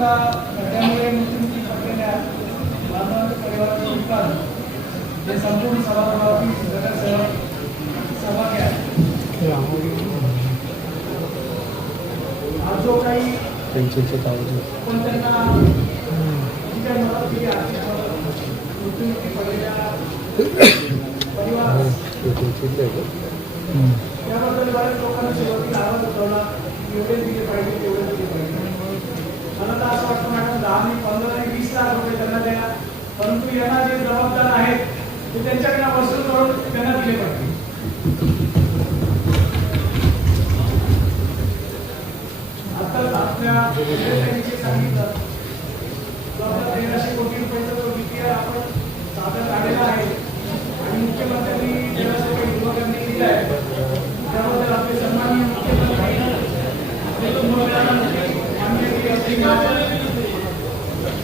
का खड्ड्यामुळे मृत्यूमुखी पडलेल्या बांधवांच्या परिवाराचे विकास हे संपूर्ण सभागृहातील सभा घ्या. आज जो काही पण त्यांना मदत केली आर्थिक मदत मृत्यूमुखी पडलेल्या परिवार त्याबद्दल बऱ्याच लोकांना सुरुवातीला आवाज उठवला, एवढे दिले पाहिजे तेवढे दिले पाहिजे. मला तर असं वाटतं मॅडम 10 आणि 15 आणि 20 लाख रुपये त्यांना द्या, परंतु यांना जे जबाबदार आहेत ते त्यांच्याकडे वसूल करून त्यांना दिले पाहिजे. आता आपल्या सांगितलं आपला 1300 कोटी रुपयाचा जो वित्तीय आपण साधन काढलेला आहे आणि मुख्यमंत्र्यांनी 1300 कोटी युवकांनी दिला आहे, त्याबद्दल आपले सन्माननीय मुख्यमंत्री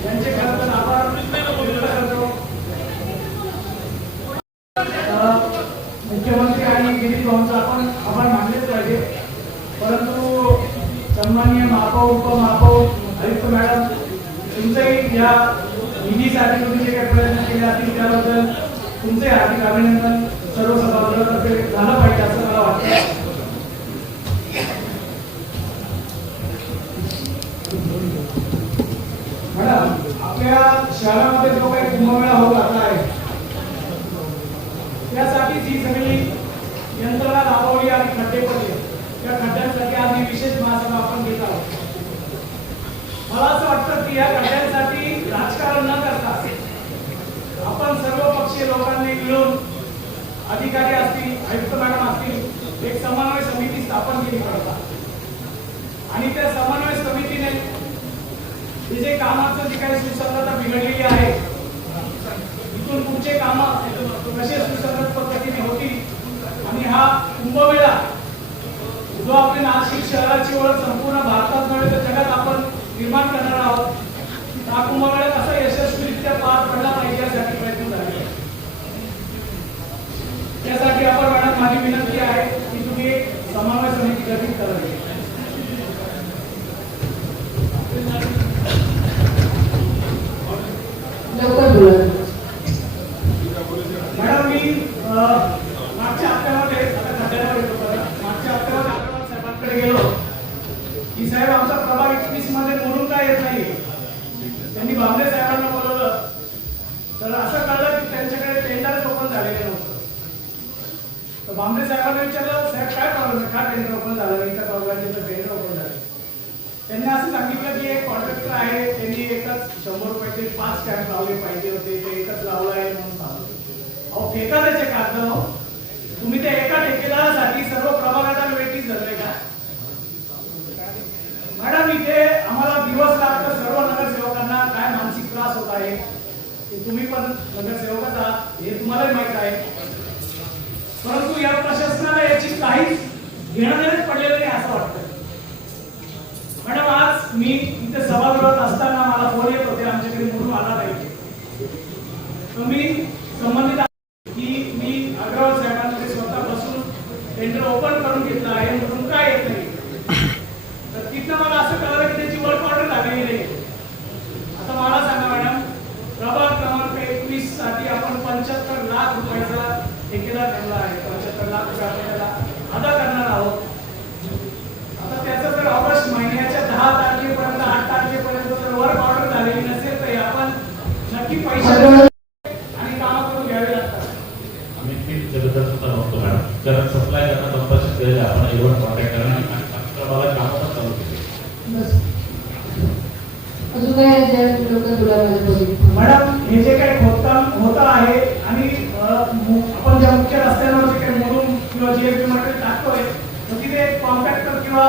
यांचे खरंतर आभार व्यक्त करतो. मुख्यमंत्री आणि गिरीश भाऊंचा आपण आभार मानलेच पाहिजे, परंतु सन्माननीय महापौर उपमहापौर आयुक्त मॅडम तुमचेही या निधीसाठी तुम्ही जे काही प्रयत्न केले असतील त्याबद्दल तुमचे हार्दिक अभिनंदन सर्व सभागृहातर्फे झालं पाहिजे असं मला वाटतं. मॅडम आपल्या शहरामध्ये जो काही कुंभमेळा होत आहे त्यासाठीच ही सगळी यंत्रणा राबवली आणि खड्डे पडले. त्या खड्ड्यांसाठी आम्ही विशेष महासभा आपण घेत आहोत. मला असं वाटतं की या खड्ड्यांसाठी राजकारण न करता आपण सर्व पक्षीय लोकांनी मिळून अधिकारी असतील, आयुक्त मॅडम असतील, एक समन्वय समिती स्थापन केली पाहिजे आणि त्या समन्वय समितीने जे कामाचं जे काही सुसंगतता बिघडलेली आहे इथून पुढचे काम कसे सुसंगत पद्धतीने होतील आणि हा कुंभमेळा जो आपल्या नाशिक शहराची ओळख संपूर्ण भारतात नव्हे तर जगात आपण निर्माण करणार आहोत, हा कुंभमेळा कसा यशस्वीरित्या पार पडला पाहिजे यासाठी प्रयत्न झाले. त्यासाठी आपण मॅडम माझी विनंती आहे की तुम्ही एक समन्वय समिती गठीत करावी. मॅडम मी मागच्या हप्त्यामध्ये मागच्या हप्त्यामध्ये साहेबांकडे गेलो की साहेब आमचा प्रभाग 21 मध्ये म्हणून काय येत नाही. त्यांनी भांबरे साहेबांना बोलवलं तर असं कळलं की त्यांच्याकडे टेंडर ओपन झालेलं नव्हतं. तर भांबरे साहेबांना विचारलं साहेब काय प्रॉब्लेम आहे, का टेंडर ओपन झालं नाही, त्या प्रॉब्लेमचं टेंडर ओपन झालं. त्यांनी असं सांगितलं की एक कॉन्ट्रॅक्टर आहे त्यांनी एकच 100 रुपयाचे 5 स्टॅम्प लावले पाहिजे होते, ते एकच लावला आहे म्हणून सांगतो. अहो ठेकेदाराचे कागद हो, तुम्ही त्या एका ठेकेदारासाठी सर्व प्रभागाला वेटीस धरले का मॅडम? इथे आम्हाला दिवस लागतं सर्व नगरसेवकांना काय मानसिक त्रास होत आहे ते तुम्ही पण नगरसेवकच आहात हे तुम्हालाही माहित आहे, परंतु या प्रशासनाला याची काहीच घेणं पडलेलं नाही असं वाटतं. मॅडम आज मी इथे सभागृहात असताना मला फोन येत होते आमच्याकडे म्हणून आला पाहिजे, तर मी संबंधित की मी अग्रवाल साहेबांकडे स्वतः बसून टेंडर ओपन करून घेतलं आहे म्हणून काय येत नाही. तर तिथं मला असं कळलं की त्याची वर्क ऑर्डर झालेली नाही. आता मला सांगा मॅडम, प्रभाग क्रमांक 21 साठी आपण 75 लाख रुपयाचा ठेकेदार ठेवला आहे. 75 लाख रुपये आपल्याला अदा करणार आहोत. आता त्याचं जर ऑगस्ट महिन्याच्या 10 तारखेपर्यंत 8 तारखेपर्यंत जर वर्क ऑर्डर झालेली नसेल तर आपण नक्की पैसे आणि काम करून घ्यावे लागतात. आम्ही तीच जगतात सुद्धा नव्हतो मॅडम, कारण सप्लाय करता कंपल्शन केलेलं आपण एवढं कॉन्टॅक्ट करणं आणि प्रभागात काम पण चालू केले. अजून काय मॅडम हे जे काही खोदकाम होतं आहे आणि आपण ज्या मुख्य रस्त्यांवर जे काही म्हणून किंवा जे मटेरियल टाकतोय तर तिथे कॉन्ट्रॅक्टर किंवा